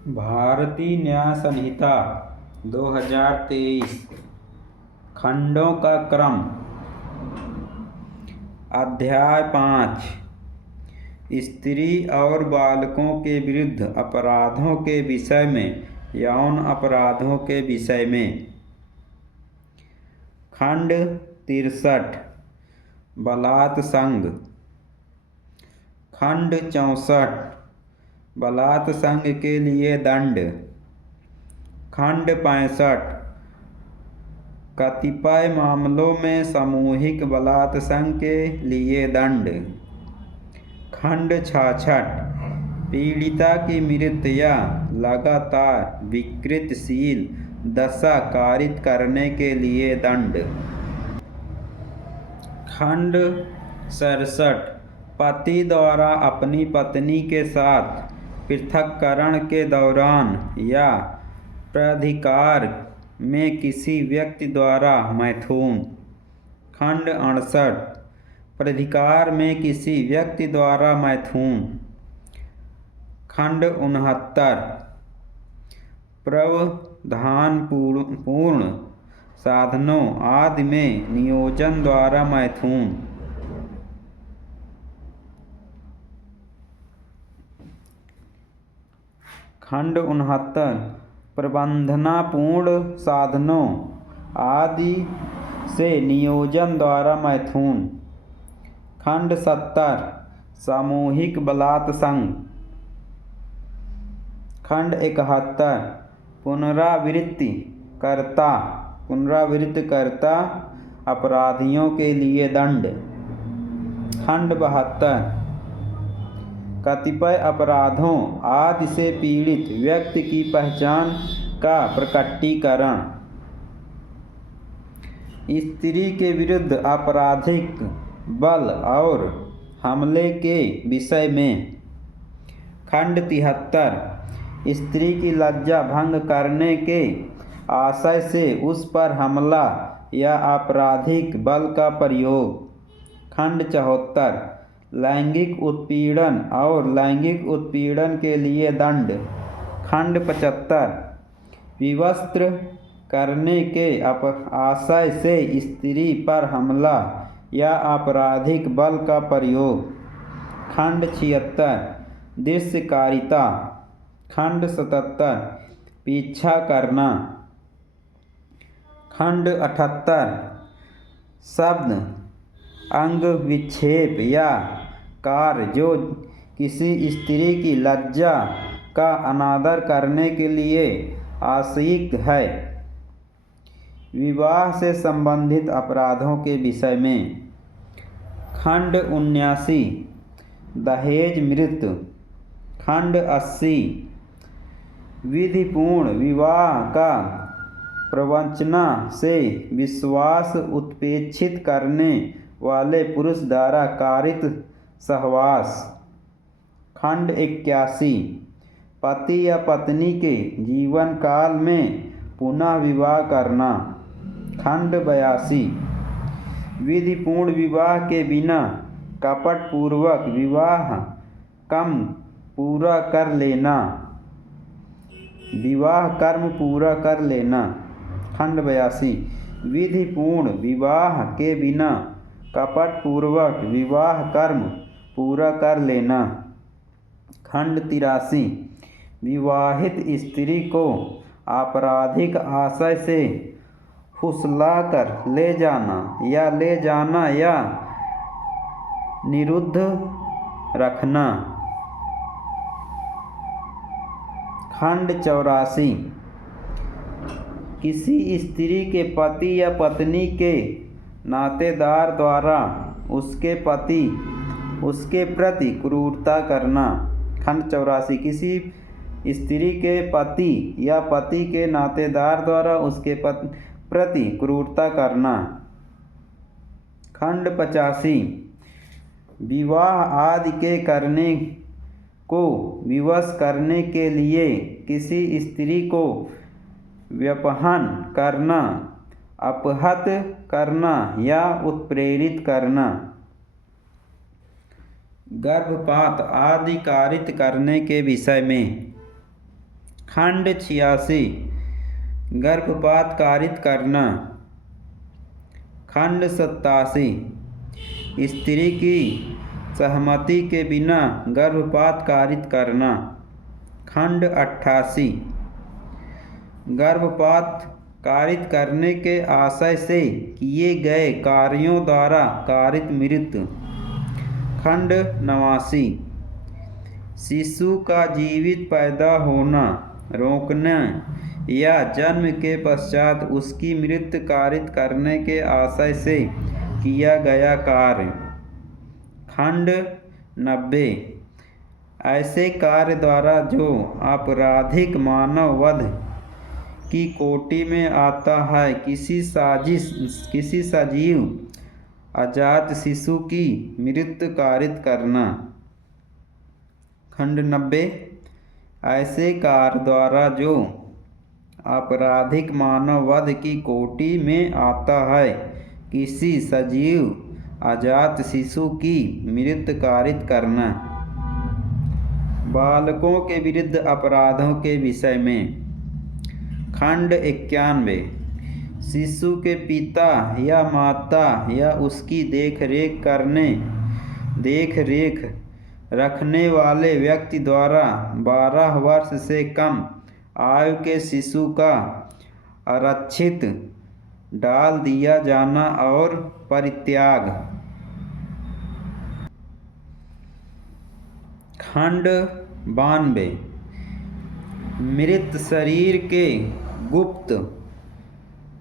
भारतीय न्याय संहिता 2023 खंडों का क्रम। अध्याय 5 स्त्री और बालकों के विरुद्ध अपराधों के विषय में, यौन अपराधों के विषय में। खंड 63 बलात्संग। खंड 64 बलात्संग के लिए दंड। खंड 65 कतिपय मामलों में सामूहिक बलात्संग के लिए दंड। खंड 66 पीड़िता की मृत या लगातार विकृतिशील दशा कारित करने के लिए दंड। खंड 67 पति द्वारा अपनी पत्नी के साथ पृथक्करण के दौरान या प्राधिकार में किसी व्यक्ति द्वारा मैथुन। खंड 68 प्राधिकार में किसी व्यक्ति द्वारा मैथुन। खंड 69 प्रावधानपूर्ण साधनों आदि में नियोजन द्वारा मैथुन। खंड 69 प्रबंधनापूर्ण साधनों आदि से नियोजन द्वारा मैथुन। खंड 70 सामूहिक बलात्संग। खंड 71 पुनरावृत्ति करता अपराधियों के लिए दंड। खंड 72 कतिपय अपराधों आदि से पीड़ित व्यक्ति की पहचान का प्रकटीकरण। स्त्री के विरुद्ध आपराधिक बल और हमले के विषय में। खंड 73 स्त्री की लज्जा भंग करने के आशय से उस पर हमला या आपराधिक बल का प्रयोग। खंड 74 लैंगिक उत्पीड़न और लैंगिक उत्पीड़न के लिए दंड। खंड 75 विवस्त्र करने के आशय से स्त्री पर हमला या आपराधिक बल का प्रयोग। खंड 76 दृश्यकारिता। खंड 77 पीछा करना। खंड 78 शब्द अंग विक्षेप या कार्य जो किसी स्त्री की लज्जा का अनादर करने के लिए आशयित है। विवाह से संबंधित अपराधों के विषय में। खंड 79 दहेज मृत्यु। खंड 80 विधिपूर्ण विवाह का प्रवंचना से विश्वास उत्प्रेक्षित करने वाले पुरुष द्वारा कारित सहवास। खंड 81 पति या पत्नी के जीवन काल में पुनः विवाह करना। खंड 82 विधिपूर्ण विवाह के बिना कपटपूर्वक विवाह कर्म पूरा कर लेना। खंड 82 विधिपूर्ण विवाह के बिना कपटपूर्वक विवाह कर्म पूरा कर लेना। खंड 83 विवाहित स्त्री को आपराधिक आशय से फुसलाकर ले जाना या निरुद्ध रखना। खंड 84 किसी स्त्री के पति या पत्नी के नातेदार द्वारा उसके प्रति क्रूरता करना। खंड 84 किसी स्त्री के पति या पति के नातेदार द्वारा उसके प्रति क्रूरता करना। खंड 85 विवाह आदि के करने को विवश करने के लिए किसी स्त्री को व्यापहन करना, अपहत करना या उत्प्रेरित करना। गर्भपात आदि कारित करने के विषय में। खंड 86 गर्भपात कारित करना। खंड 87 स्त्री की सहमति के बिना गर्भपात कारित करना। खंड 88 गर्भपात कारित करने के आशय से किए गए कार्यों द्वारा कारित मृत्यु। खंड 89 शिशु का जीवित पैदा होना रोकना या जन्म के पश्चात उसकी मृत्यु कारित करने के आशय से किया गया कार्य। खंड 90 ऐसे कार्य द्वारा जो आपराधिक मानव वध की कोटि में आता है, किसी सजीव अजात शिशु की मृत्यु कारित करना। खंड 90 ऐसे कार्य द्वारा जो आपराधिक मानव वध की कोटि में आता है, किसी सजीव अजात शिशु की मृत्यु कारित करना। बालकों के विरुद्ध अपराधों के विषय में। खंड 91 शिशु के पिता या माता या उसकी देख रेख रखने वाले व्यक्ति द्वारा 12 वर्ष से कम आयु के शिशु का आरक्षित डाल दिया जाना और परित्याग। खंड 92 मृत शरीर के गुप्त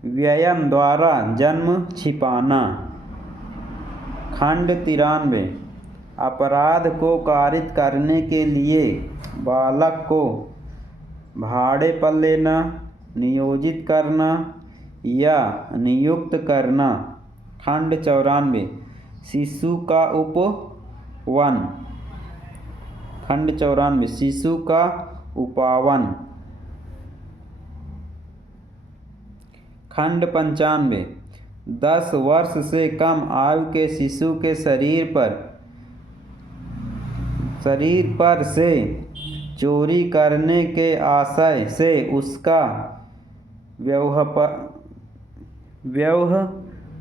व्ययन द्वारा जन्म छिपाना। खंड 93 अपराध को कारित करने के लिए बालक को भाड़े पर लेना, नियोजित करना या नियुक्त करना। खंड 94 शिशु का उपवन। खंड 94 शिशु का उपावन। खंड 95 10 वर्ष से कम आयु के शिशु के शरीर पर से चोरी करने के आशय से उसका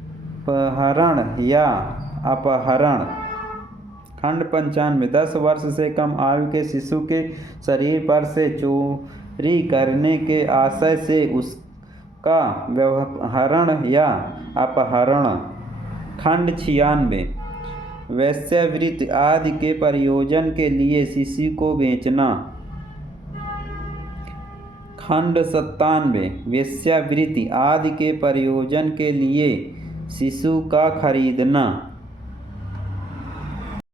व्यवहरण या अपहरण। खंड 95 10 वर्ष से कम आयु के शिशु के शरीर पर से चोरी करने के आशय से उसका व्यवहरण या अपहरण। खंड 96 वेश्यावृत्ति आदि के प्रयोजन के लिए शिशु को बेचना। खंड 97 वेश्यावृत्ति आदि के प्रयोजन के लिए शिशु का खरीदना।